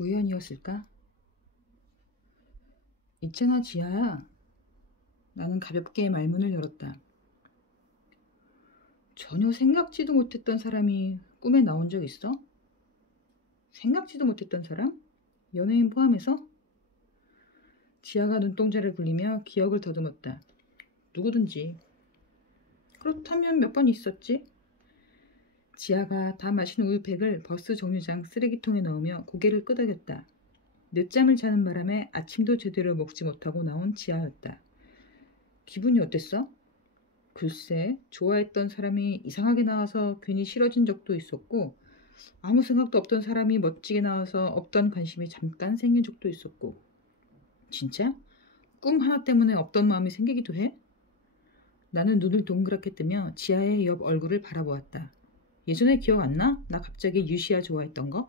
우연이었을까? 있잖아, 지아야. 나는 가볍게 말문을 열었다. 전혀 생각지도 못했던 사람이 꿈에 나온 적 있어? 생각지도 못했던 사람? 연예인 포함해서? 지아가 눈동자를 굴리며 기억을 더듬었다. 누구든지. 그렇다면 몇 번 있었지? 지아가 다 마신 우유팩을 버스 정류장 쓰레기통에 넣으며 고개를 끄덕였다. 늦잠을 자는 바람에 아침도 제대로 먹지 못하고 나온 지아였다. 기분이 어땠어? 글쎄, 좋아했던 사람이 이상하게 나와서 괜히 싫어진 적도 있었고, 아무 생각도 없던 사람이 멋지게 나와서 없던 관심이 잠깐 생긴 적도 있었고. 진짜? 꿈 하나 때문에 없던 마음이 생기기도 해? 나는 눈을 동그랗게 뜨며 지아의 옆 얼굴을 바라보았다. 예전에 기억 안 나? 나 갑자기 유시아 좋아했던 거?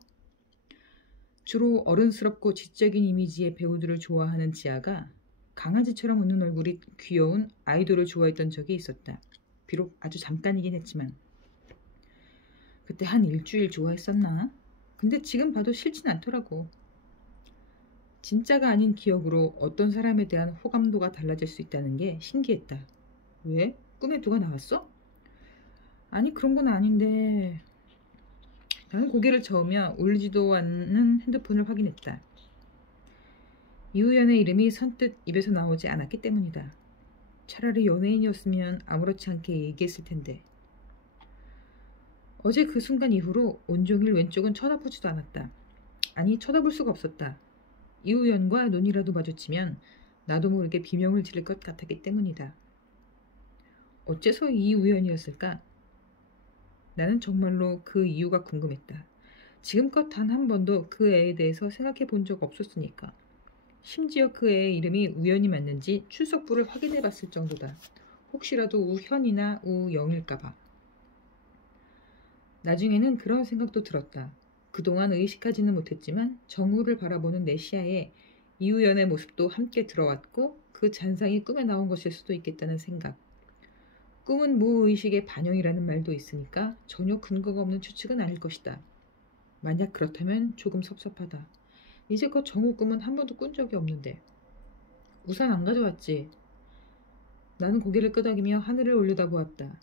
주로 어른스럽고 지적인 이미지의 배우들을 좋아하는 지아가 강아지처럼 웃는 얼굴이 귀여운 아이돌을 좋아했던 적이 있었다. 비록 아주 잠깐이긴 했지만. 그때 한 일주일 좋아했었나? 근데 지금 봐도 싫진 않더라고. 진짜가 아닌 기억으로 어떤 사람에 대한 호감도가 달라질 수 있다는 게 신기했다. 왜? 꿈에 누가 나왔어? 아니, 그런 건 아닌데. 나는 고개를 저으며 울리지도 않는 핸드폰을 확인했다. 이우연의 이름이 선뜻 입에서 나오지 않았기 때문이다. 차라리 연예인이었으면 아무렇지 않게 얘기했을 텐데. 어제 그 순간 이후로 온종일 왼쪽은 쳐다보지도 않았다. 아니, 쳐다볼 수가 없었다. 이우연과 눈이라도 마주치면 나도 모르게 비명을 지를 것 같았기 때문이다. 어째서 이우연이었을까? 나는 정말로 그 이유가 궁금했다. 지금껏 단 한 번도 그 애에 대해서 생각해 본 적 없었으니까. 심지어 그 애의 이름이 우연히 맞는지 출석부를 확인해 봤을 정도다. 혹시라도 우현이나 우영일까봐. 나중에는 그런 생각도 들었다. 그동안 의식하지는 못했지만 정우를 바라보는 내 시야에 이우연의 모습도 함께 들어왔고 그 잔상이 꿈에 나온 것일 수도 있겠다는 생각. 꿈은 무의식의 반영이라는 말도 있으니까 전혀 근거가 없는 추측은 아닐 것이다. 만약 그렇다면 조금 섭섭하다. 이제껏 정우 꿈은 한 번도 꾼 적이 없는데. 우산 안 가져왔지? 나는 고개를 끄덕이며 하늘을 올려다보았다.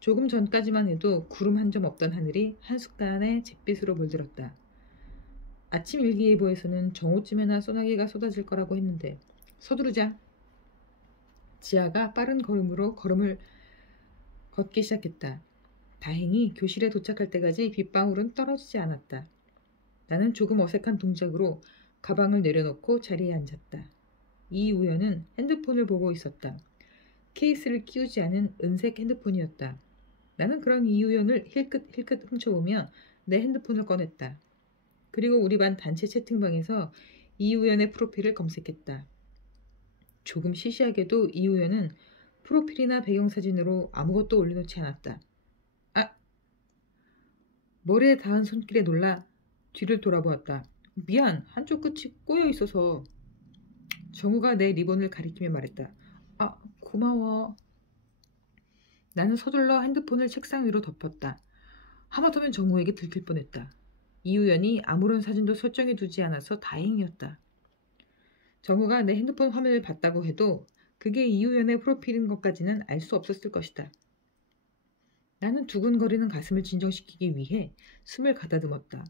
조금 전까지만 해도 구름 한 점 없던 하늘이 한순간에 잿빛으로 물들었다. 아침 일기예보에서는 정오쯤에나 소나기가 쏟아질 거라고 했는데. 서두르자. 지아가 빠른 걸음으로 걸음을 걷기 시작했다. 다행히 교실에 도착할 때까지 빗방울은 떨어지지 않았다. 나는 조금 어색한 동작으로 가방을 내려놓고 자리에 앉았다. 이우연은 핸드폰을 보고 있었다. 케이스를 끼우지 않은 은색 핸드폰이었다. 나는 그런 이우연을 힐끗힐끗 훔쳐보며 내 핸드폰을 꺼냈다. 그리고 우리 반 단체 채팅방에서 이우연의 프로필을 검색했다. 조금 시시하게도 이우연은 프로필이나 배경사진으로 아무것도 올려놓지 않았다. 아! 머리에 닿은 손길에 놀라 뒤를 돌아보았다. 미안, 한쪽 끝이 꼬여 있어서. 정우가 내 리본을 가리키며 말했다. 아, 고마워. 나는 서둘러 핸드폰을 책상 위로 덮었다. 하마터면 정우에게 들킬 뻔했다. 이우연이 아무런 사진도 설정해 두지 않아서 다행이었다. 정우가 내 핸드폰 화면을 봤다고 해도 그게 이우연의 프로필인 것까지는 알 수 없었을 것이다. 나는 두근거리는 가슴을 진정시키기 위해 숨을 가다듬었다.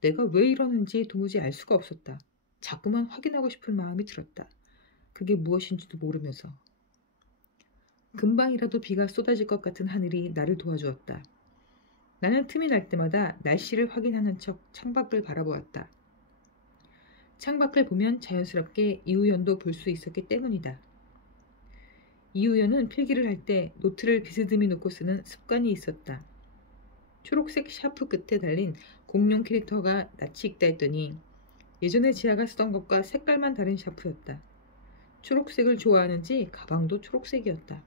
내가 왜 이러는지 도무지 알 수가 없었다. 자꾸만 확인하고 싶은 마음이 들었다. 그게 무엇인지도 모르면서. 금방이라도 비가 쏟아질 것 같은 하늘이 나를 도와주었다. 나는 틈이 날 때마다 날씨를 확인하는 척 창밖을 바라보았다. 창밖을 보면 자연스럽게 이우연도 볼 수 있었기 때문이다. 이우연은 필기를 할 때 노트를 비스듬히 놓고 쓰는 습관이 있었다. 초록색 샤프 끝에 달린 공룡 캐릭터가 낯이 익다 했더니 예전에 지아가 쓰던 것과 색깔만 다른 샤프였다. 초록색을 좋아하는지 가방도 초록색이었다.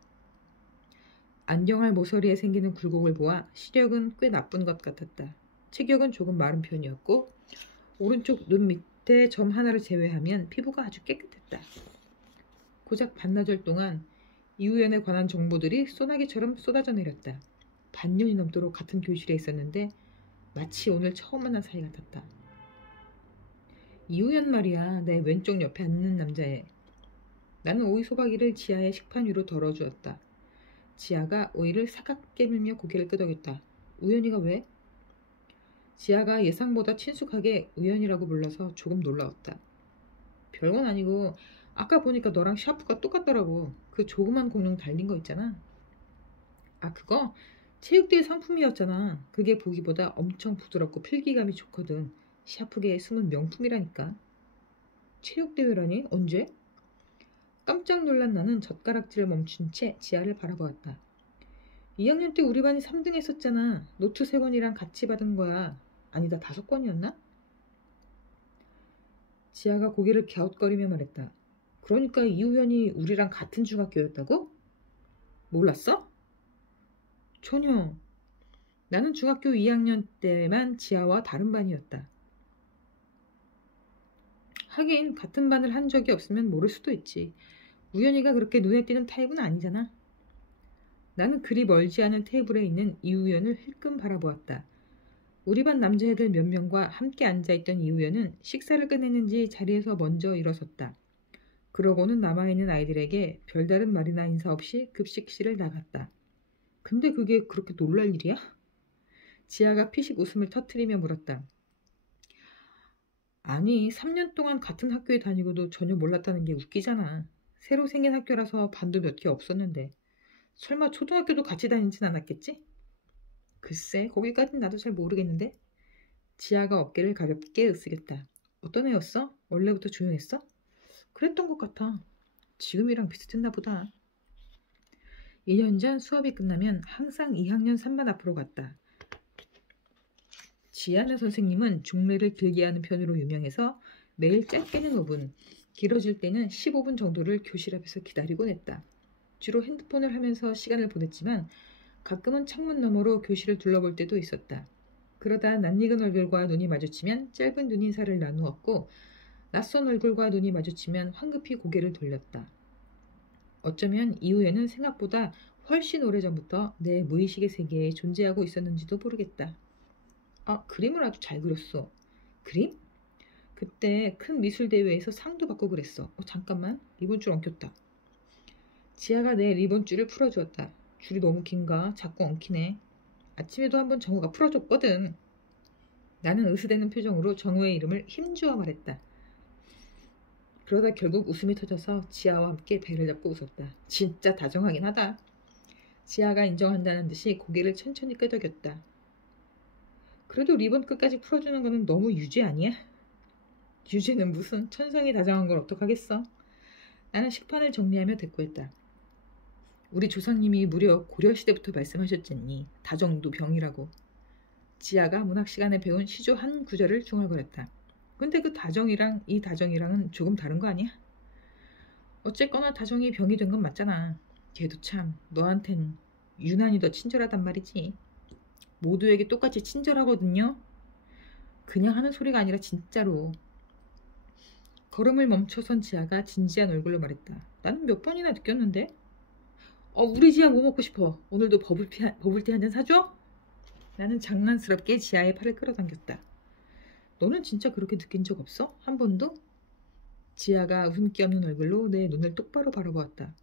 안경알 모서리에 생기는 굴곡을 보아 시력은 꽤 나쁜 것 같았다. 체격은 조금 마른 편이었고 오른쪽 눈 밑에 점 하나를 제외하면 피부가 아주 깨끗했다. 고작 반나절 동안 이우연에 관한 정보들이 소나기처럼 쏟아져 내렸다. 반년이 넘도록 같은 교실에 있었는데 마치 오늘 처음 만난 사이 같았다. 이우연 말이야. 내 왼쪽 옆에 앉는 남자애. 나는 오이 소박이를 지아의 식판 위로 덜어주었다. 지아가 오이를 사각 깨물며 고개를 끄덕였다. 우연이가 왜? 지아가 예상보다 친숙하게 우연이라고 불러서 조금 놀라웠다. 별건 아니고 아까 보니까 너랑 샤프가 똑같더라고. 그 조그만 공룡 달린 거 있잖아. 아, 그거 체육대회 상품이었잖아. 그게 보기보다 엄청 부드럽고 필기감이 좋거든. 샤프계의 숨은 명품이라니까. 체육대회라니? 언제? 깜짝 놀란 나는 젓가락질을 멈춘 채 지아를 바라보았다. 2학년 때 우리 반이 3등 했었잖아. 노트 3권이랑 같이 받은 거야. 아니다, 5권이었나? 지아가 고개를 갸웃거리며 말했다. 그러니까 이우연이 우리랑 같은 중학교였다고? 몰랐어? 전혀. 나는 중학교 2학년 때만 지아와 다른 반이었다. 하긴 같은 반을 한 적이 없으면 모를 수도 있지. 우연이가 그렇게 눈에 띄는 타입은 아니잖아. 나는 그리 멀지 않은 테이블에 있는 이우연을 힐끔 바라보았다. 우리 반 남자애들 몇 명과 함께 앉아있던 이우연은 식사를 끝냈는지 자리에서 먼저 일어섰다. 그러고는 남아있는 아이들에게 별다른 말이나 인사 없이 급식실을 나갔다. 근데 그게 그렇게 놀랄 일이야? 지아가 피식 웃음을 터뜨리며 물었다. 아니, 3년 동안 같은 학교에 다니고도 전혀 몰랐다는 게 웃기잖아. 새로 생긴 학교라서 반도 몇 개 없었는데. 설마 초등학교도 같이 다니진 않았겠지? 글쎄, 거기까진 나도 잘 모르겠는데. 지아가 어깨를 가볍게 으쓱였다. 어떤 애였어? 원래부터 조용했어? 그랬던 것 같아. 지금이랑 비슷했나 보다. 1년 전 수업이 끝나면 항상 2학년 3반 앞으로 갔다. 지아나 선생님은 종례를 길게 하는 편으로 유명해서 매일 짧게는 5분, 길어질 때는 15분 정도를 교실 앞에서 기다리곤 했다. 주로 핸드폰을 하면서 시간을 보냈지만 가끔은 창문 너머로 교실을 둘러볼 때도 있었다. 그러다 낯익은 얼굴과 눈이 마주치면 짧은 눈인사를 나누었고 낯선 얼굴과 눈이 마주치면 황급히 고개를 돌렸다. 어쩌면 이후에는 생각보다 훨씬 오래전부터 내 무의식의 세계에 존재하고 있었는지도 모르겠다. 아, 그림을 아주 잘 그렸어. 그림? 그때 큰 미술대회에서 상도 받고 그랬어. 잠깐만, 리본줄 엉켰다. 지아가 내 리본줄을 풀어주었다. 줄이 너무 긴가? 자꾸 엉키네. 아침에도 한번 정우가 풀어줬거든. 나는 으스대는 표정으로 정우의 이름을 힘주어 말했다. 그러다 결국 웃음이 터져서 지아와 함께 배를 잡고 웃었다. 진짜 다정하긴 하다. 지아가 인정한다는 듯이 고개를 천천히 끄덕였다. 그래도 리본 끝까지 풀어주는 거는 너무 유죄 아니야? 유죄는 무슨, 천성이 다정한 걸 어떡하겠어? 나는 식판을 정리하며 대꾸했다. 우리 조상님이 무려 고려시대부터 말씀하셨잖니. 다정도 병이라고. 지아가 문학 시간에 배운 시조 한 구절을 중얼거렸다. 근데 그 다정이랑 이 다정이랑은 조금 다른 거 아니야? 어쨌거나 다정이 병이 된 건 맞잖아. 걔도 참 너한텐 유난히 더 친절하단 말이지. 모두에게 똑같이 친절하거든요. 그냥 하는 소리가 아니라 진짜로. 걸음을 멈춰선 지아가 진지한 얼굴로 말했다. 나는 몇 번이나 느꼈는데? 우리 지아 뭐 먹고 싶어? 오늘도 버블티 한 잔 사줘? 나는 장난스럽게 지아의 팔을 끌어당겼다. 너는 진짜 그렇게 느낀 적 없어? 한 번도? 지아가 웃음기 없는 얼굴로 내 눈을 똑바로 바라보았다.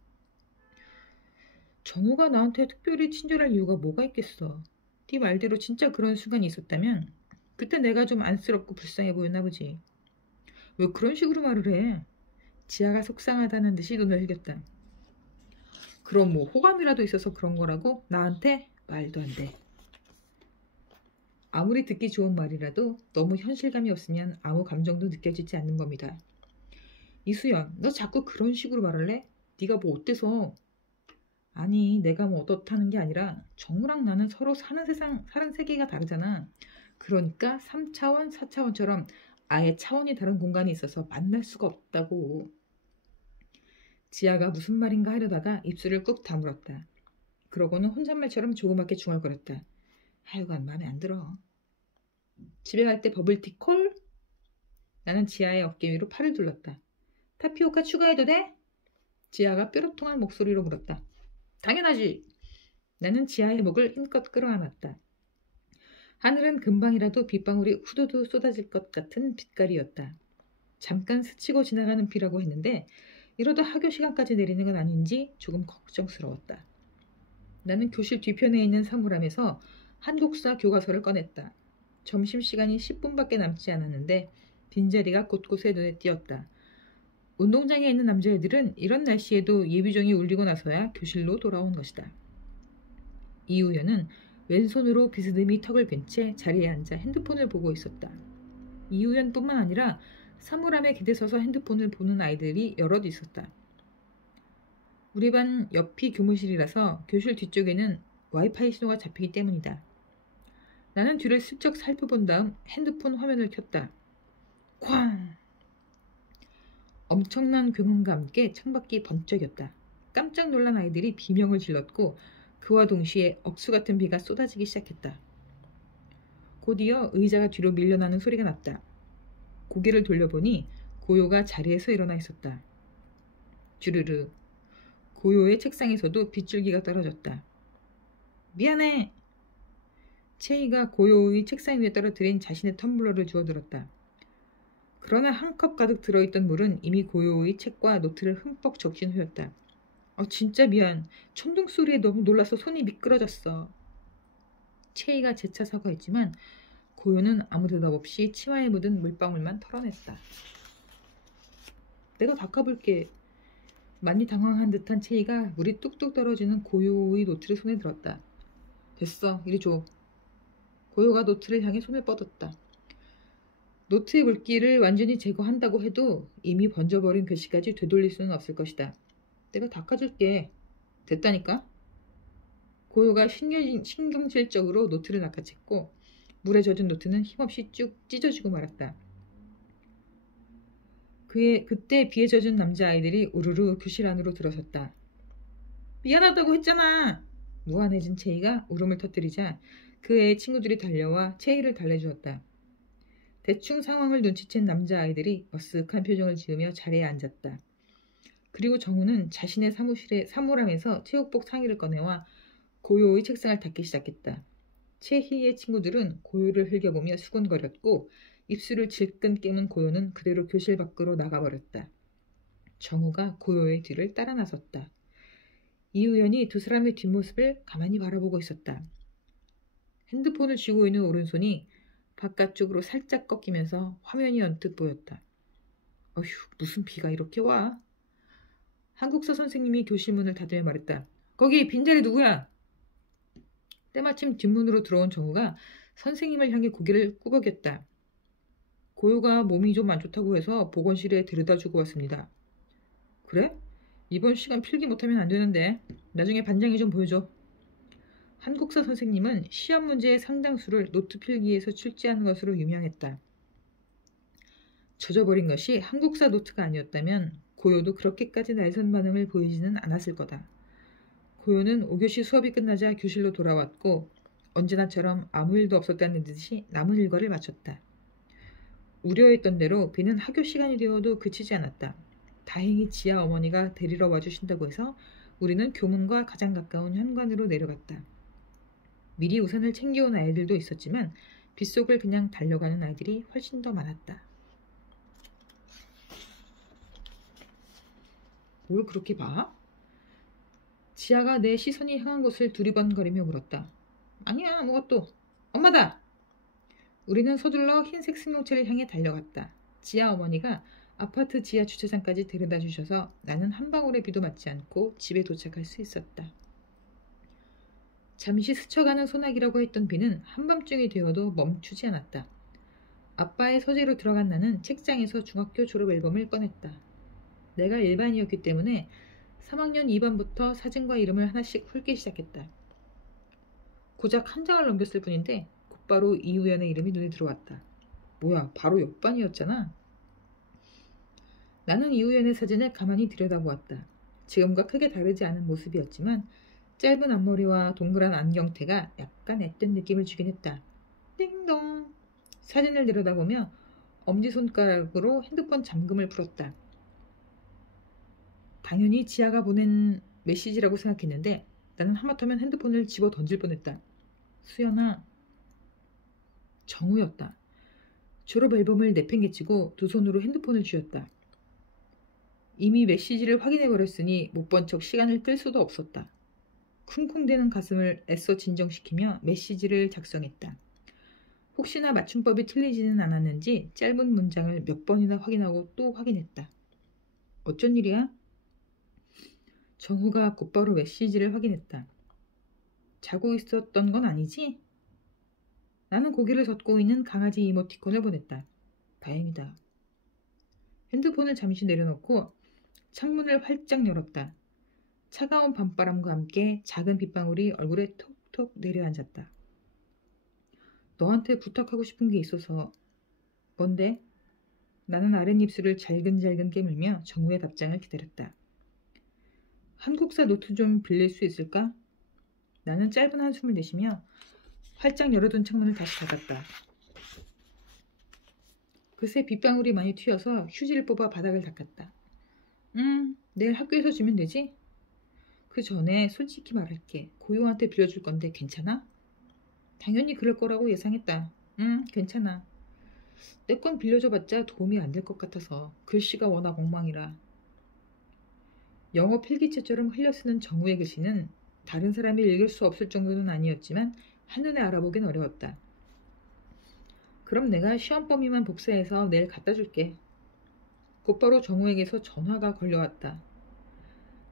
정우가 나한테 특별히 친절할 이유가 뭐가 있겠어. 네 말대로 진짜 그런 순간이 있었다면 그때 내가 좀 안쓰럽고 불쌍해 보였나 보지. 왜 그런 식으로 말을 해? 지아가 속상하다는 듯이 눈을 흘겼다. 그럼 뭐 호감이라도 있어서 그런 거라고? 나한테? 말도 안 돼. 아무리 듣기 좋은 말이라도 너무 현실감이 없으면 아무 감정도 느껴지지 않는 겁니다. 이수연, 너 자꾸 그런 식으로 말할래? 네가 뭐 어때서? 아니, 내가 뭐 어떻다는 게 아니라 정우랑 나는 서로 사는 세계가 다르잖아. 그러니까 3차원, 4차원처럼 아예 차원이 다른 공간이 있어서 만날 수가 없다고. 지아가 무슨 말인가 하려다가 입술을 꾹 다물었다. 그러고는 혼잣말처럼 조그맣게 중얼거렸다. 하여간 마음에 안 들어. 집에 갈 때 버블티 콜? 나는 지아의 어깨 위로 팔을 둘렀다. 타피오카 추가해도 돼? 지아가 뾰로통한 목소리로 물었다. 당연하지. 나는 지아의 목을 힘껏 끌어안았다. 하늘은 금방이라도 빗방울이 후두두 쏟아질 것 같은 빛깔이었다. 잠깐 스치고 지나가는 비라고 했는데 이러다 학교 시간까지 내리는 건 아닌지 조금 걱정스러웠다. 나는 교실 뒤편에 있는 사물함에서 한국사 교과서를 꺼냈다. 점심시간이 10분밖에 남지 않았는데 빈자리가 곳곳에 눈에 띄었다. 운동장에 있는 남자애들은 이런 날씨에도 예비종이 울리고 나서야 교실로 돌아온 것이다. 이우연은 왼손으로 비스듬히 턱을 벤 채 자리에 앉아 핸드폰을 보고 있었다. 이우연뿐만 아니라 사물함에 기대서서 핸드폰을 보는 아이들이 여럿 있었다. 우리 반 옆이 교무실이라서 교실 뒤쪽에는 와이파이 신호가 잡히기 때문이다. 나는 뒤를 슬쩍 살펴본 다음 핸드폰 화면을 켰다. 쾅! 엄청난 굉음과 함께 창밖이 번쩍였다. 깜짝 놀란 아이들이 비명을 질렀고 그와 동시에 억수 같은 비가 쏟아지기 시작했다. 곧이어 의자가 뒤로 밀려나는 소리가 났다. 고개를 돌려보니 고요가 자리에서 일어나 있었다. 주르르. 고요의 책상에서도 빗줄기가 떨어졌다. 미안해. 채이가 고요의 책상 위에 떨어뜨린 자신의 텀블러를 주워들었다. 그러나 한 컵 가득 들어있던 물은 이미 고요의 책과 노트를 흠뻑 적신 후였다. 진짜 미안. 천둥 소리에 너무 놀라서 손이 미끄러졌어. 채이가 재차 사과했지만 고요는 아무 대답 없이 치마에 묻은 물방울만 털어냈다. 내가 닦아볼게. 많이 당황한 듯한 채이가 물이 뚝뚝 떨어지는 고요의 노트를 손에 들었다. 됐어. 이리 줘. 고요가 노트를 향해 손을 뻗었다. 노트의 물기를 완전히 제거한다고 해도 이미 번져버린 글씨까지 되돌릴 수는 없을 것이다. 내가 닦아줄게. 됐다니까? 고요가 신경질적으로 노트를 낚아챘고 물에 젖은 노트는 힘없이 쭉 찢어지고 말았다. 그때 비에 젖은 남자아이들이 우르르 교실 안으로 들어섰다. 미안하다고 했잖아. 무안해진 채이가 울음을 터뜨리자 그 애의 친구들이 달려와 채이를 달래주었다. 대충 상황을 눈치챈 남자아이들이 머쓱한 표정을 지으며 자리에 앉았다. 그리고 정우는 자신의 사물함에서 체육복 상의를 꺼내와 고요의 책상을 닦기 시작했다. 채희의 친구들은 고요를 흘겨보며 수군거렸고 입술을 질끈 깨문 고요는 그대로 교실 밖으로 나가버렸다. 정우가 고요의 뒤를 따라 나섰다. 이우연이 두 사람의 뒷모습을 가만히 바라보고 있었다. 핸드폰을 쥐고 있는 오른손이 바깥쪽으로 살짝 꺾이면서 화면이 언뜻 보였다. 어휴, 무슨 비가 이렇게 와? 한국사 선생님이 교실 문을 닫으며 말했다. 거기 빈자리 누구야? 때마침 뒷문으로 들어온 정우가 선생님을 향해 고개를 꾸벅였다. 고요가 몸이 좀 안 좋다고 해서 보건실에 데려다주고 왔습니다. 그래? 이번 시간 필기 못하면 안 되는데 나중에 반장이 좀 보여줘. 한국사 선생님은 시험 문제의 상당수를 노트 필기에서 출제하는 것으로 유명했다. 젖어버린 것이 한국사 노트가 아니었다면 고요도 그렇게까지 날선 반응을 보이지는 않았을 거다. 고요는 5교시 수업이 끝나자 교실로 돌아왔고 언제나처럼 아무 일도 없었다는 듯이 남은 일과를 마쳤다. 우려했던 대로 비는 학교 시간이 되어도 그치지 않았다. 다행히 지아 어머니가 데리러 와주신다고 해서 우리는 교문과 가장 가까운 현관으로 내려갔다. 미리 우산을 챙겨온 아이들도 있었지만 빗속을 그냥 달려가는 아이들이 훨씬 더 많았다. 뭘 그렇게 봐? 지아가 내 시선이 향한 곳을 두리번거리며 물었다. 아니야, 아무것도. 엄마다! 우리는 서둘러 흰색 승용차를 향해 달려갔다. 지아 어머니가 아파트 지하 주차장까지 데려다 주셔서 나는 한 방울의 비도 맞지 않고 집에 도착할 수 있었다. 잠시 스쳐가는 소나기라고 했던 비는 한밤중이 되어도 멈추지 않았다. 아빠의 서재로 들어간 나는 책장에서 중학교 졸업 앨범을 꺼냈다. 내가 일반이었기 때문에 3학년 2반부터 사진과 이름을 하나씩 훑기 시작했다. 고작 한 장을 넘겼을 뿐인데 곧바로 이우연의 이름이 눈에 들어왔다. 뭐야, 바로 옆반이었잖아. 나는 이우연의 사진을 가만히 들여다보았다. 지금과 크게 다르지 않은 모습이었지만 짧은 앞머리와 동그란 안경테가 약간 앳된 느낌을 주긴 했다. 띵동! 사진을 내려다보며 엄지손가락으로 핸드폰 잠금을 풀었다. 당연히 지아가 보낸 메시지라고 생각했는데 나는 하마터면 핸드폰을 집어 던질 뻔했다. 수연아. 정우였다. 졸업 앨범을 내팽개치고 두 손으로 핸드폰을 쥐었다. 이미 메시지를 확인해버렸으니 못 본 척 시간을 끌 수도 없었다. 쿵쿵대는 가슴을 애써 진정시키며 메시지를 작성했다. 혹시나 맞춤법이 틀리지는 않았는지 짧은 문장을 몇 번이나 확인하고 또 확인했다. 어쩐 일이야? 정우가 곧바로 메시지를 확인했다. 자고 있었던 건 아니지? 나는 고개를 젓고 있는 강아지 이모티콘을 보냈다. 다행이다. 핸드폰을 잠시 내려놓고 창문을 활짝 열었다. 차가운 밤바람과 함께 작은 빗방울이 얼굴에 톡톡 내려앉았다. 너한테 부탁하고 싶은 게 있어서. 뭔데? 나는 아랫입술을 잘근잘근 깨물며 정우의 답장을 기다렸다. 한국사 노트 좀 빌릴 수 있을까? 나는 짧은 한숨을 내쉬며 활짝 열어둔 창문을 다시 닫았다. 그새 빗방울이 많이 튀어서 휴지를 뽑아 바닥을 닦았다. 내일 학교에서 주면 되지? 그 전에 솔직히 말할게. 고요한테 빌려줄 건데 괜찮아? 당연히 그럴 거라고 예상했다. 괜찮아. 내 건 빌려줘봤자 도움이 안 될 것 같아서. 글씨가 워낙 엉망이라. 영어 필기체처럼 흘려쓰는 정우의 글씨는 다른 사람이 읽을 수 없을 정도는 아니었지만 한눈에 알아보긴 어려웠다. 그럼 내가 시험 범위만 복사해서 내일 갖다 줄게. 곧바로 정우에게서 전화가 걸려왔다.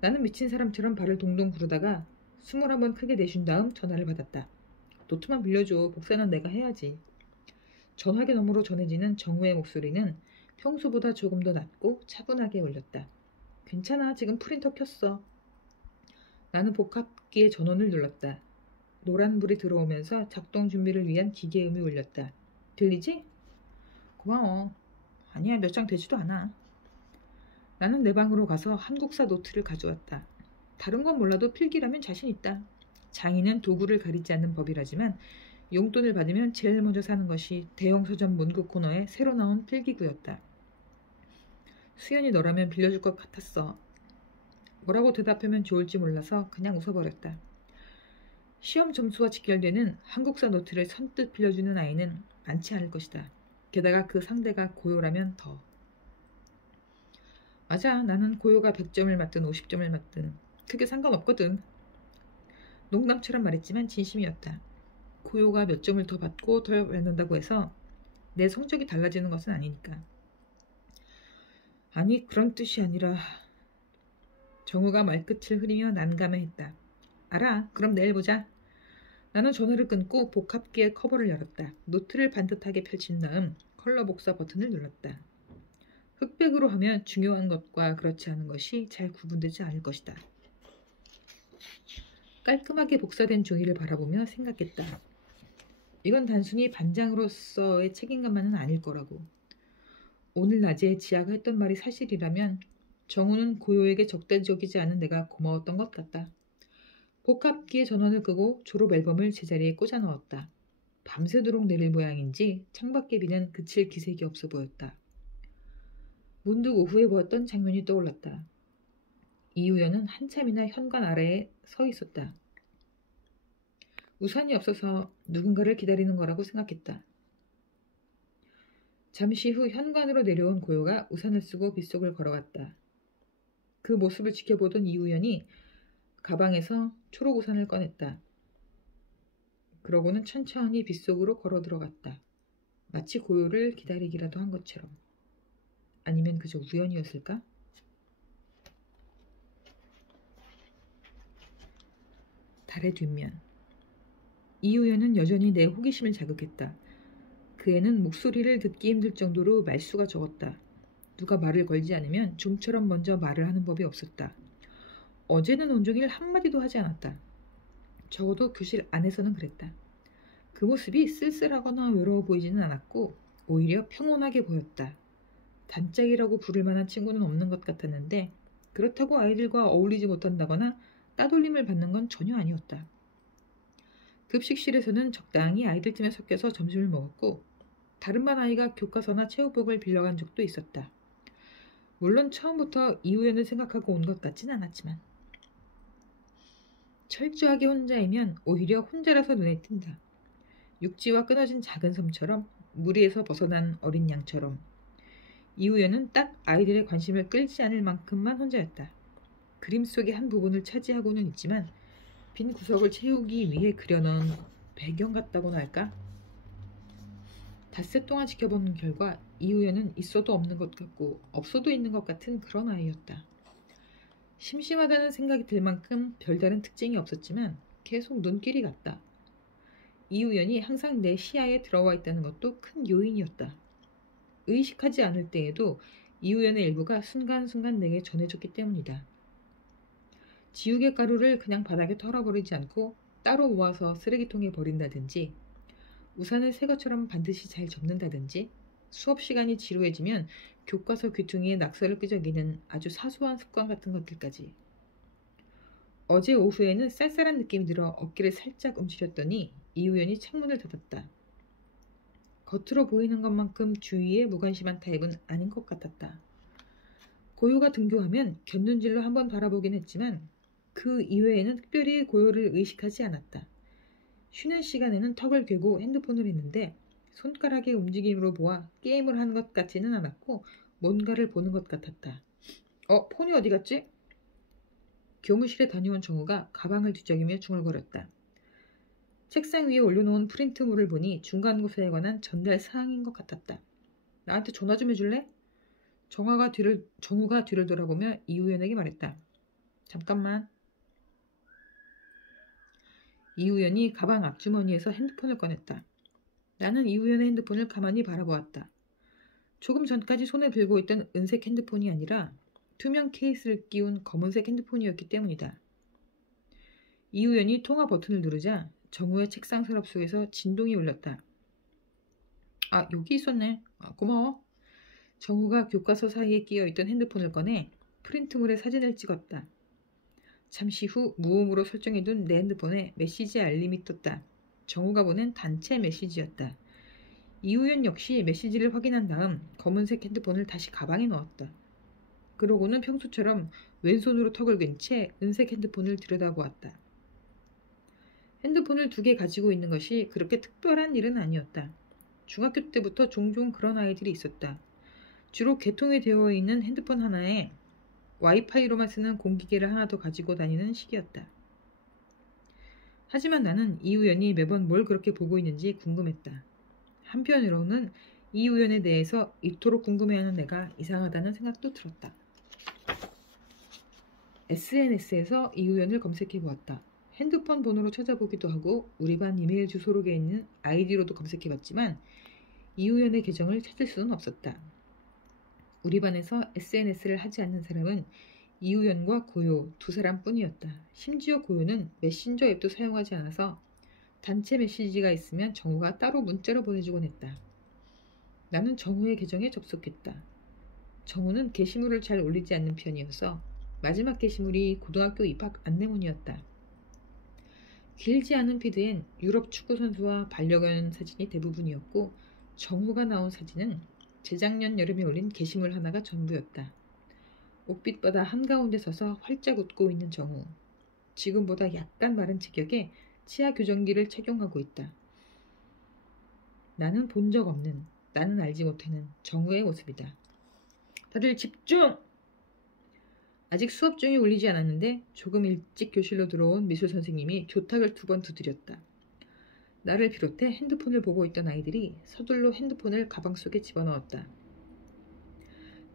나는 미친 사람처럼 발을 동동 구르다가 숨을 한번 크게 내쉰 다음 전화를 받았다. 노트만 빌려줘. 복사는 내가 해야지. 전화기 너머로 전해지는 정우의 목소리는 평소보다 조금 더 낮고 차분하게 울렸다. 괜찮아. 지금 프린터 켰어. 나는 복합기의 전원을 눌렀다. 노란불이 들어오면서 작동 준비를 위한 기계음이 울렸다. 들리지? 고마워. 아니야. 몇 장 되지도 않아. 나는 내 방으로 가서 한국사 노트를 가져왔다. 다른 건 몰라도 필기라면 자신 있다. 장인은 도구를 가리지 않는 법이라지만 용돈을 받으면 제일 먼저 사는 것이 대형 서점 문구 코너에 새로 나온 필기구였다. 수연이 너라면 빌려줄 것 같았어. 뭐라고 대답하면 좋을지 몰라서 그냥 웃어버렸다. 시험 점수와 직결되는 한국사 노트를 선뜻 빌려주는 아이는 많지 않을 것이다. 게다가 그 상대가 고요라면 더. 맞아. 나는 고요가 100점을 맞든 50점을 맞든 크게 상관없거든. 농담처럼 말했지만 진심이었다. 고요가 몇 점을 더 받고 덜 받는다고 해서 내 성적이 달라지는 것은 아니니까. 아니 그런 뜻이 아니라. 정우가 말끝을 흐리며 난감해했다. 알아. 그럼 내일 보자. 나는 전화를 끊고 복합기의 커버를 열었다. 노트를 반듯하게 펼친 다음 컬러 복사 버튼을 눌렀다. 흑백으로 하면 중요한 것과 그렇지 않은 것이 잘 구분되지 않을 것이다. 깔끔하게 복사된 종이를 바라보며 생각했다. 이건 단순히 반장으로서의 책임감만은 아닐 거라고. 오늘 낮에 지아가 했던 말이 사실이라면 정우는 고요에게 적대적이지 않은 내가 고마웠던 것 같다. 복합기의 전원을 끄고 졸업 앨범을 제자리에 꽂아 넣었다. 밤새도록 내릴 모양인지 창밖의 비는 그칠 기색이 없어 보였다. 문득 오후에 보았던 장면이 떠올랐다. 이우연은 한참이나 현관 아래에 서 있었다. 우산이 없어서 누군가를 기다리는 거라고 생각했다. 잠시 후 현관으로 내려온 고요가 우산을 쓰고 빗속을 걸어갔다. 그 모습을 지켜보던 이우연이 가방에서 초록 우산을 꺼냈다. 그러고는 천천히 빗속으로 걸어 들어갔다. 마치 고요를 기다리기라도 한 것처럼. 아니면 그저 우연이었을까? 달의 뒷면. 이우연은 여전히 내 호기심을 자극했다. 그 애는 목소리를 듣기 힘들 정도로 말수가 적었다. 누가 말을 걸지 않으면 좀처럼 먼저 말을 하는 법이 없었다. 어제는 온종일 한마디도 하지 않았다. 적어도 교실 안에서는 그랬다. 그 모습이 쓸쓸하거나 외로워 보이지는 않았고 오히려 평온하게 보였다. 단짝이라고 부를 만한 친구는 없는 것 같았는데 그렇다고 아이들과 어울리지 못한다거나 따돌림을 받는 건 전혀 아니었다. 급식실에서는 적당히 아이들 틈에 섞여서 점심을 먹었고 다른 반 아이가 교과서나 체육복을 빌려간 적도 있었다. 물론 처음부터 이우연을 생각하고 온 것 같진 않았지만 철저하게 혼자이면 오히려 혼자라서 눈에 띈다. 육지와 끊어진 작은 섬처럼 무리에서 벗어난 어린 양처럼 이우연은 딱 아이들의 관심을 끌지 않을 만큼만 혼자였다. 그림 속의 한 부분을 차지하고는 있지만 빈 구석을 채우기 위해 그려놓은 배경 같다고나 할까? 닷새 동안 지켜본 결과 이우연은 있어도 없는 것 같고 없어도 있는 것 같은 그런 아이였다. 심심하다는 생각이 들 만큼 별다른 특징이 없었지만 계속 눈길이 갔다. 이우연이 항상 내 시야에 들어와 있다는 것도 큰 요인이었다. 의식하지 않을 때에도 이우연의 일부가 순간순간 내게 전해졌기 때문이다. 지우개 가루를 그냥 바닥에 털어버리지 않고 따로 모아서 쓰레기통에 버린다든지, 우산을 새 것처럼 반드시 잘 접는다든지, 수업 시간이 지루해지면 교과서 귀퉁이에 낙서를 끄적이는 아주 사소한 습관 같은 것들까지. 어제 오후에는 쌀쌀한 느낌이 들어 어깨를 살짝 움츠렸더니 이우연이 창문을 닫았다. 겉으로 보이는 것만큼 주위에 무관심한 타입은 아닌 것 같았다. 고요가 등교하면 곁눈질로 한번 바라보긴 했지만 그 이외에는 특별히 고요를 의식하지 않았다. 쉬는 시간에는 턱을 괴고 핸드폰을 했는데 손가락의 움직임으로 보아 게임을 하는 것 같지는 않았고 뭔가를 보는 것 같았다. 폰이 어디 갔지? 교무실에 다녀온 정우가 가방을 뒤적이며 중얼거렸다. 책상 위에 올려놓은 프린트물을 보니 중간고사에 관한 전달 사항인 것 같았다. 나한테 전화 좀 해줄래? 정우가 뒤를 돌아보며 이우연에게 말했다. 잠깐만. 이우연이 가방 앞주머니에서 핸드폰을 꺼냈다. 나는 이우연의 핸드폰을 가만히 바라보았다. 조금 전까지 손에 들고 있던 은색 핸드폰이 아니라 투명 케이스를 끼운 검은색 핸드폰이었기 때문이다. 이우연이 통화 버튼을 누르자 정우의 책상 서랍 속에서 진동이 울렸다. 여기 있었네. 고마워. 정우가 교과서 사이에 끼어있던 핸드폰을 꺼내 프린트물에 사진을 찍었다. 잠시 후 무음으로 설정해둔 내 핸드폰에 메시지 알림이 떴다. 정우가 보낸 단체 메시지였다. 이우연 역시 메시지를 확인한 다음 검은색 핸드폰을 다시 가방에 넣었다. 그러고는 평소처럼 왼손으로 턱을 괸 채 은색 핸드폰을 들여다보았다. 핸드폰을 2개 가지고 있는 것이 그렇게 특별한 일은 아니었다. 중학교 때부터 종종 그런 아이들이 있었다. 주로 개통이 되어 있는 핸드폰 하나에 와이파이로만 쓰는 공기계를 하나 더 가지고 다니는 시기였다. 하지만 나는 이우연이 매번 뭘 그렇게 보고 있는지 궁금했다. 한편으로는 이우연에 대해서 이토록 궁금해하는 내가 이상하다는 생각도 들었다. SNS에서 이우연을 검색해보았다. 핸드폰 번호로 찾아보기도 하고 우리 반 이메일 주소록에 있는 아이디로도 검색해봤지만 이우연의 계정을 찾을 수는 없었다. 우리 반에서 SNS를 하지 않는 사람은 이우연과 고요 2사람뿐이었다. 심지어 고요는 메신저 앱도 사용하지 않아서 단체 메시지가 있으면 정우가 따로 문자로 보내주곤 했다. 나는 정우의 계정에 접속했다. 정우는 게시물을 잘 올리지 않는 편이어서 마지막 게시물이 고등학교 입학 안내문이었다. 길지 않은 피드엔 유럽 축구 선수와 반려견 사진이 대부분이었고 정우가 나온 사진은 재작년 여름에 올린 게시물 하나가 전부였다. 옥빛바다 한가운데 서서 활짝 웃고 있는 정우. 지금보다 약간 마른 체격에 치아 교정기를 착용하고 있다. 나는 본 적 없는, 나는 알지 못하는 정우의 모습이다. 다들 집중! 아직 수업 중에 울리지 않았는데 조금 일찍 교실로 들어온 미술 선생님이 교탁을 2번 두드렸다. 나를 비롯해 핸드폰을 보고 있던 아이들이 서둘러 핸드폰을 가방 속에 집어넣었다.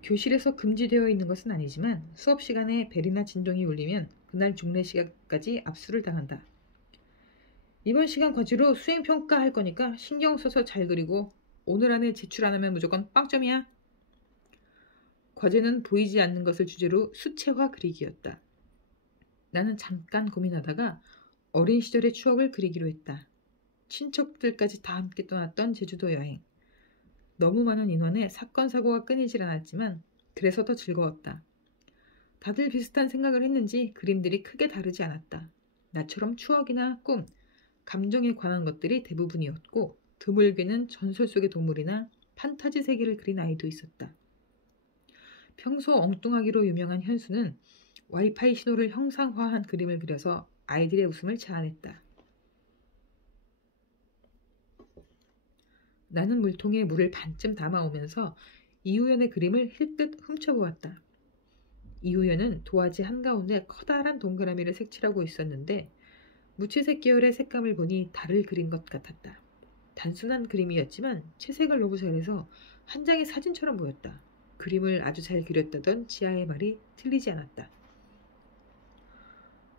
교실에서 금지되어 있는 것은 아니지만 수업 시간에 벨이나 진동이 울리면 그날 종례 시간까지 압수를 당한다. 이번 시간 과제로 수행평가 할 거니까 신경 써서 잘 그리고 오늘 안에 제출 안 하면 무조건 빵점이야. 과제는 보이지 않는 것을 주제로 수채화 그리기였다. 나는 잠깐 고민하다가 어린 시절의 추억을 그리기로 했다. 친척들까지 다 함께 떠났던 제주도 여행. 너무 많은 인원에 사건 사고가 끊이질 않았지만 그래서 더 즐거웠다. 다들 비슷한 생각을 했는지 그림들이 크게 다르지 않았다. 나처럼 추억이나 꿈, 감정에 관한 것들이 대부분이었고 드물게는 전설 속의 동물이나 판타지 세계를 그린 아이도 있었다. 평소 엉뚱하기로 유명한 현수는 와이파이 신호를 형상화한 그림을 그려서 아이들의 웃음을 자아냈다. 나는 물통에 물을 반쯤 담아오면서 이우연의 그림을 힐끗 훔쳐보았다. 이우연은 도화지 한가운데 커다란 동그라미를 색칠하고 있었는데 무채색 계열의 색감을 보니 달을 그린 것 같았다. 단순한 그림이었지만 채색을 너무 잘해서 한 장의 사진처럼 보였다. 그림을 아주 잘 그렸다던 지아의 말이 틀리지 않았다.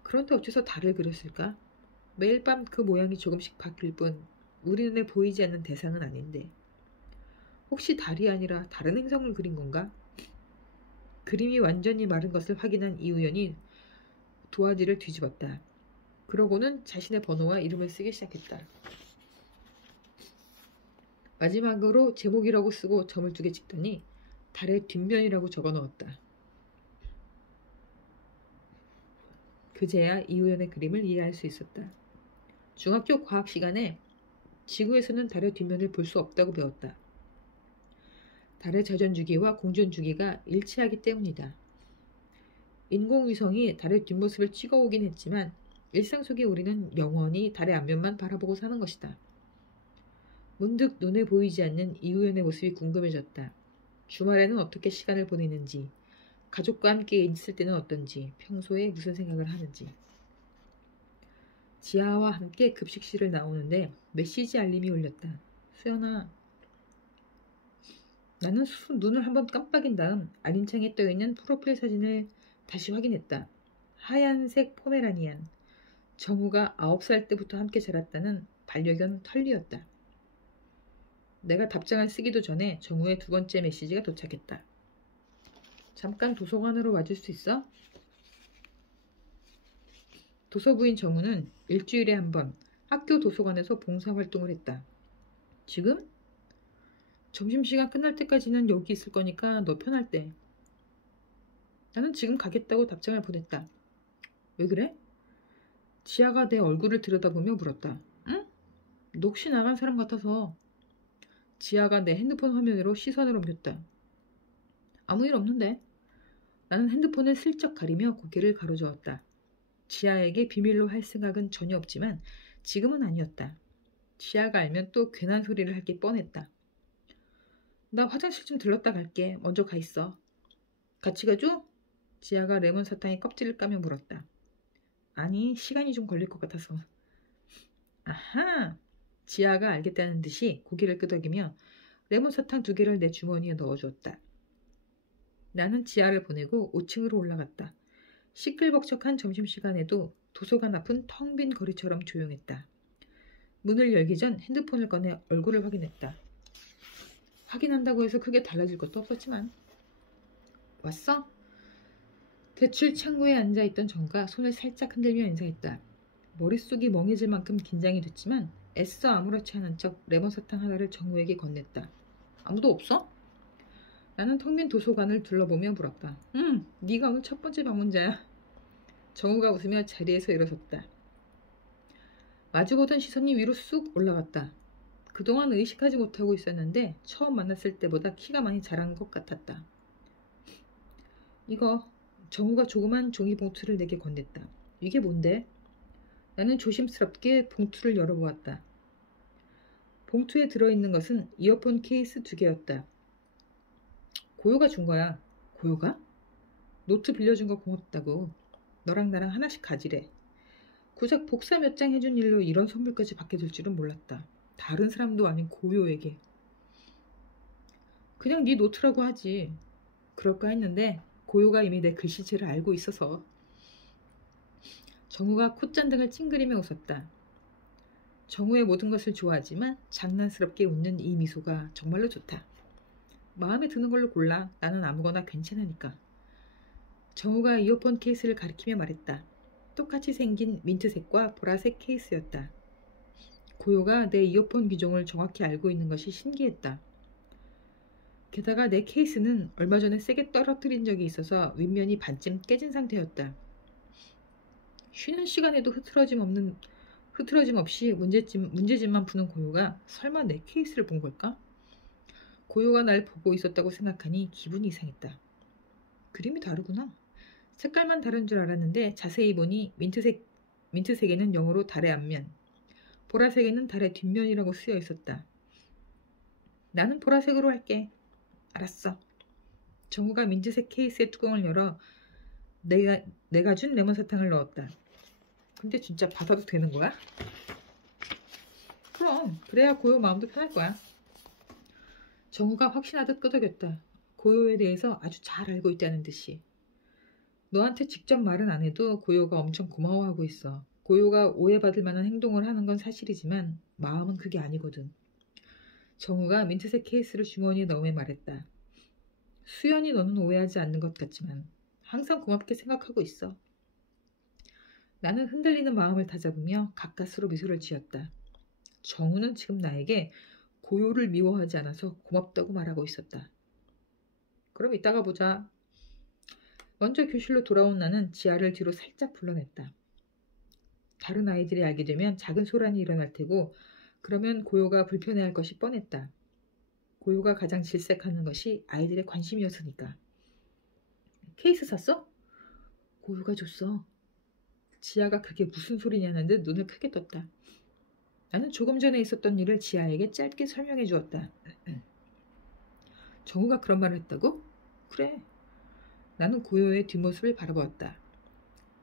그런데 어째서 달을 그렸을까? 매일 밤 그 모양이 조금씩 바뀔 뿐 우리 눈에 보이지 않는 대상은 아닌데 혹시 달이 아니라 다른 행성을 그린 건가? 그림이 완전히 마른 것을 확인한 이우연이 도화지를 뒤집었다. 그러고는 자신의 번호와 이름을 쓰기 시작했다. 마지막으로 제목이라고 쓰고 점을 2개 찍더니 달의 뒷면이라고 적어 넣었다. 그제야 이우연의 그림을 이해할 수 있었다. 중학교 과학 시간에 지구에서는 달의 뒷면을 볼 수 없다고 배웠다. 달의 자전주기와 공전주기가 일치하기 때문이다. 인공위성이 달의 뒷모습을 찍어오긴 했지만 일상 속에 우리는 영원히 달의 앞면만 바라보고 사는 것이다. 문득 눈에 보이지 않는 이우연의 모습이 궁금해졌다. 주말에는 어떻게 시간을 보내는지, 가족과 함께 있을 때는 어떤지, 평소에 무슨 생각을 하는지. 지아와 함께 급식실을 나오는데 메시지 알림이 울렸다. 수연아. 나는 눈을 한번 깜빡인 다음 알림창에 떠있는 프로필 사진을 다시 확인했다. 하얀색 포메라니안. 정우가 9살 때부터 함께 자랐다는 반려견 털리였다. 내가 답장을 쓰기도 전에 정우의 2번째 메시지가 도착했다. 잠깐 도서관으로 와줄 수 있어? 도서부인 정우는 일주일에 한 번 학교 도서관에서 봉사활동을 했다. 지금? 점심시간 끝날 때까지는 여기 있을 거니까 너 편할 때. 나는 지금 가겠다고 답장을 보냈다. 왜 그래? 지아가 내 얼굴을 들여다보며 물었다. 응? 넋이 나간 사람 같아서. 지아가 내 핸드폰 화면으로 시선을 옮겼다. 아무 일 없는데. 나는 핸드폰을 슬쩍 가리며 고개를 가로저었다. 지아에게 비밀로 할 생각은 전혀 없지만 지금은 아니었다. 지아가 알면 또 괜한 소리를 할 게 뻔했다. 나 화장실 좀 들렀다 갈게. 먼저 가 있어. 같이 가줘? 지아가 레몬 사탕의 껍질을 까며 물었다. 아니, 시간이 좀 걸릴 것 같아서. 아하! 지아가 알겠다는 듯이 고개를 끄덕이며 레몬 사탕 2개를 내 주머니에 넣어주었다. 나는 지아를 보내고 5층으로 올라갔다. 시끌벅적한 점심시간에도 도서관 앞은 텅 빈 거리처럼 조용했다. 문을 열기 전 핸드폰을 꺼내 얼굴을 확인했다. 확인한다고 해서 크게 달라질 것도 없었지만. 왔어? 대출 창구에 앉아있던 정가 손을 살짝 흔들며 인사했다. 머릿속이 멍해질 만큼 긴장이 됐지만 애써 아무렇지 않은 척 레몬 사탕 하나를 정우에게 건넸다. 아무도 없어? 나는 텅 빈 도서관을 둘러보며 물었다. 네가 오늘 첫 번째 방문자야. 정우가 웃으며 자리에서 일어섰다. 마주보던 시선이 위로 쑥 올라갔다. 그동안 의식하지 못하고 있었는데 처음 만났을 때보다 키가 많이 자란 것 같았다. 이거. 정우가 조그만 종이 봉투를 내게 건넸다. 이게 뭔데? 나는 조심스럽게 봉투를 열어보았다. 봉투에 들어있는 것은 이어폰 케이스 2개였다. 고요가 준 거야. 고요가? 노트 빌려준 거 고맙다고. 너랑 나랑 하나씩 가지래. 고작 복사 몇 장 해준 일로 이런 선물까지 받게 될 줄은 몰랐다. 다른 사람도 아닌 고요에게. 그냥 네 노트라고 하지. 그럴까 했는데 고요가 이미 내 글씨체를 알고 있어서. 정우가 콧잔등을 찡그리며 웃었다. 정우의 모든 것을 좋아하지만 장난스럽게 웃는 이 미소가 정말로 좋다. 마음에 드는 걸로 골라. 나는 아무거나 괜찮으니까. 정우가 이어폰 케이스를 가리키며 말했다. 똑같이 생긴 민트색과 보라색 케이스였다. 고요가 내 이어폰 기종을 정확히 알고 있는 것이 신기했다. 게다가 내 케이스는 얼마 전에 세게 떨어뜨린 적이 있어서 윗면이 반쯤 깨진 상태였다. 쉬는 시간에도 흐트러짐 없이 문제집만 푸는 고요가 설마 내 케이스를 본 걸까? 고요가 날 보고 있었다고 생각하니 기분이 이상했다. 그림이 다르구나. 색깔만 다른 줄 알았는데 자세히 보니 민트색에는 영어로 달의 앞면, 보라색에는 달의 뒷면이라고 쓰여 있었다. 나는 보라색으로 할게. 알았어. 정우가 민트색 케이스의 뚜껑을 열어 내가 준 레몬 사탕을 넣었다. 근데 진짜 받아도 되는 거야? 그럼 그래야 고요 마음도 편할 거야. 정우가 확신하듯 끄덕였다. 고요에 대해서 아주 잘 알고 있다는 듯이. 너한테 직접 말은 안 해도 고요가 엄청 고마워하고 있어. 고요가 오해받을 만한 행동을 하는 건 사실이지만 마음은 그게 아니거든. 정우가 민트색 케이스를 주머니에 넣으며 말했다. 수연이 너는 오해하지 않는 것 같지만 항상 고맙게 생각하고 있어. 나는 흔들리는 마음을 다잡으며 가까스로 미소를 지었다. 정우는 지금 나에게 고요를 미워하지 않아서 고맙다고 말하고 있었다. 그럼 이따가 보자. 먼저 교실로 돌아온 나는 지아를 뒤로 살짝 불러냈다. 다른 아이들이 알게 되면 작은 소란이 일어날 테고 그러면 고요가 불편해할 것이 뻔했다. 고요가 가장 질색하는 것이 아이들의 관심이었으니까. 케이스 샀어? 고요가 줬어. 지아가 그게 무슨 소리냐는 듯 눈을 크게 떴다. 나는 조금 전에 있었던 일을 지아에게 짧게 설명해 주었다. 정우가 그런 말을 했다고? 그래. 나는 고요의 뒷모습을 바라보았다.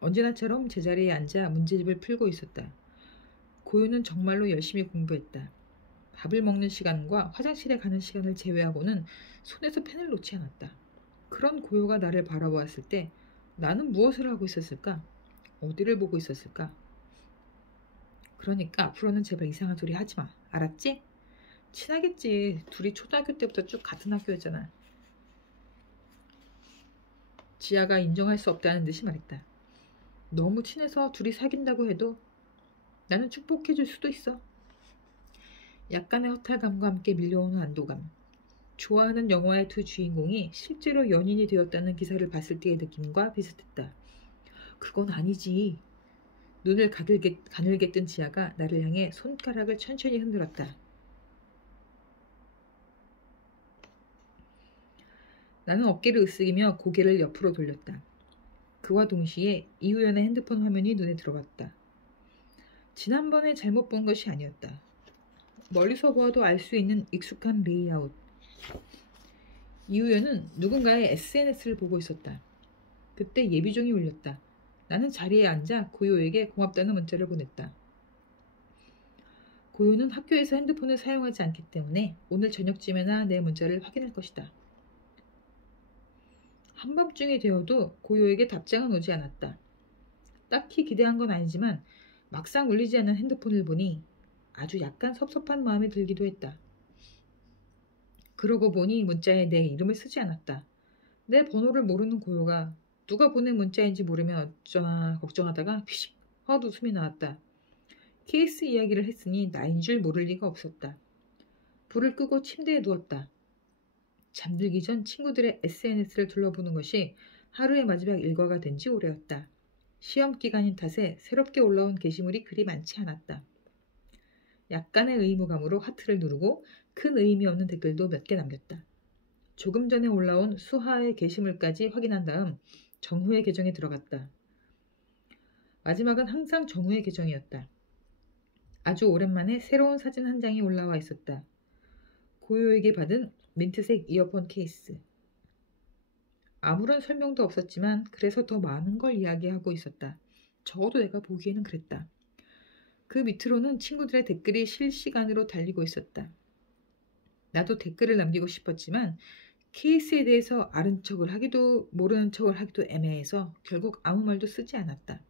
언제나처럼 제자리에 앉아 문제집을 풀고 있었다. 고요는 정말로 열심히 공부했다. 밥을 먹는 시간과 화장실에 가는 시간을 제외하고는 손에서 펜을 놓지 않았다. 그런 고요가 나를 바라보았을 때 나는 무엇을 하고 있었을까? 어디를 보고 있었을까? 그러니까 앞으로는 제발 이상한 소리 하지 마. 알았지? 친하겠지. 둘이 초등학교 때부터 쭉 같은 학교였잖아. 지아가 인정할 수 없다는 듯이 말했다. 너무 친해서 둘이 사귄다고 해도 나는 축복해줄 수도 있어. 약간의 허탈감과 함께 밀려오는 안도감. 좋아하는 영화의 두 주인공이 실제로 연인이 되었다는 기사를 봤을 때의 느낌과 비슷했다. 그건 아니지. 눈을 가늘게 뜬 지아가 나를 향해 손가락을 천천히 흔들었다. 나는 어깨를 으쓱이며 고개를 옆으로 돌렸다. 그와 동시에 이우연의 핸드폰 화면이 눈에 들어왔다. 지난번에 잘못 본 것이 아니었다. 멀리서 보아도 알 수 있는 익숙한 레이아웃. 이우연은 누군가의 SNS를 보고 있었다. 그때 예비종이 울렸다. 나는 자리에 앉아 고요에게 고맙다는 문자를 보냈다. 고요는 학교에서 핸드폰을 사용하지 않기 때문에 오늘 저녁쯤에나 내 문자를 확인할 것이다. 한밤중이 되어도 고요에게 답장은 오지 않았다. 딱히 기대한 건 아니지만 막상 울리지 않는 핸드폰을 보니 아주 약간 섭섭한 마음이 들기도 했다. 그러고 보니 문자에 내 이름을 쓰지 않았다. 내 번호를 모르는 고요가 누가 보낸 문자인지 모르면 어쩌나 걱정하다가 피식 헛웃음이 나왔다. 케이스 이야기를 했으니 나인 줄 모를 리가 없었다. 불을 끄고 침대에 누웠다. 잠들기 전 친구들의 SNS를 둘러보는 것이 하루의 마지막 일과가 된 지 오래였다. 시험 기간인 탓에 새롭게 올라온 게시물이 그리 많지 않았다. 약간의 의무감으로 하트를 누르고 큰 의미 없는 댓글도 몇 개 남겼다. 조금 전에 올라온 수하의 게시물까지 확인한 다음 정후의 계정에 들어갔다. 마지막은 항상 정후의 계정이었다. 아주 오랜만에 새로운 사진 한 장이 올라와 있었다. 고요에게 받은 민트색 이어폰 케이스. 아무런 설명도 없었지만 그래서 더 많은 걸 이야기하고 있었다. 적어도 내가 보기에는 그랬다. 그 밑으로는 친구들의 댓글이 실시간으로 달리고 있었다. 나도 댓글을 남기고 싶었지만 케이스에 대해서 아는 척을 하기도 모르는 척을 하기도 애매해서 결국 아무 말도 쓰지 않았다.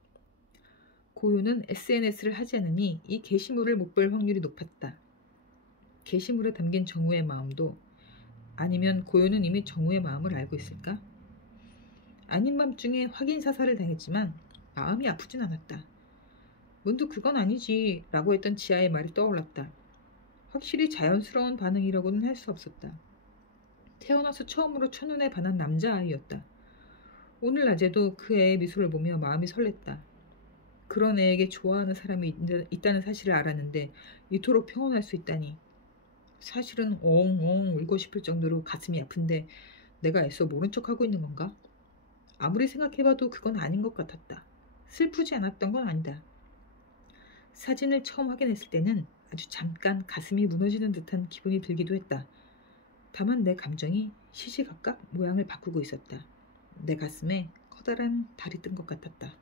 고요는 SNS를 하지 않으니 이 게시물을 못 볼 확률이 높았다. 게시물에 담긴 정우의 마음도 아니면 고요는 이미 정우의 마음을 알고 있을까? 아닌 밤중에 확인 사살을 당했지만 마음이 아프진 않았다. 문득 그건 아니지 라고 했던 지아의 말이 떠올랐다. 확실히 자연스러운 반응이라고는 할 수 없었다. 태어나서 처음으로 첫눈에 반한 남자아이였다. 오늘 낮에도 그 애의 미소를 보며 마음이 설렜다. 그런 애에게 좋아하는 사람이 있다는 사실을 알았는데 이토록 평온할 수 있다니. 사실은 엉엉 울고 싶을 정도로 가슴이 아픈데 내가 애써 모른 척하고 있는 건가? 아무리 생각해봐도 그건 아닌 것 같았다. 슬프지 않았던 건 아니다. 사진을 처음 확인했을 때는 아주 잠깐 가슴이 무너지는 듯한 기분이 들기도 했다. 다만 내 감정이 시시각각 모양을 바꾸고 있었다. 내 가슴에 커다란 달이 뜬 것 같았다.